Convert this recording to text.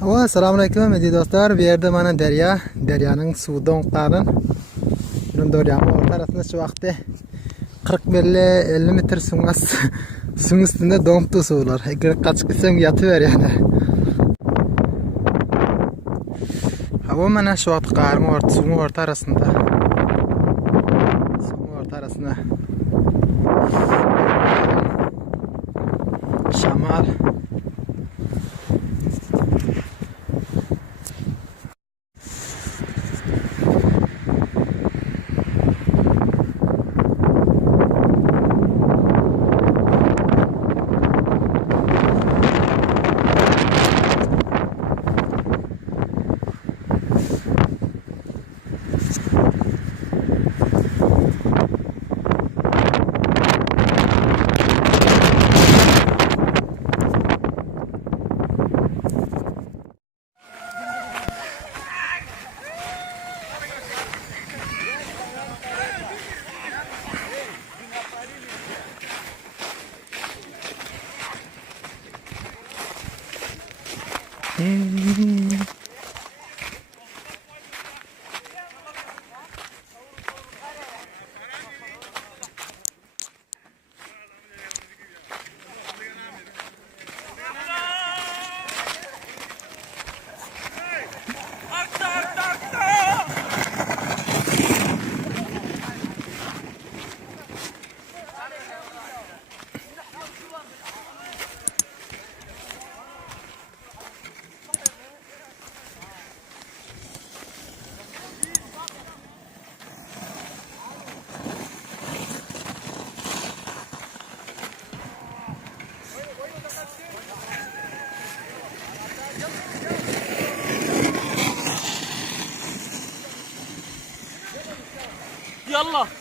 Assalomualaikum aziz do'stlar. Bu yerda mana daryoning suvi do'nqqanin. Bunun daryoning o'rtasida shu vaqtda 40-50 metr suv ustida do'nqdi suvlar. Agar qochib ketsam yotaver yana. Havo mana shu vaqt qarmi suvning o'rtasida. Suvning o'rtasida. Shamol. Yallah.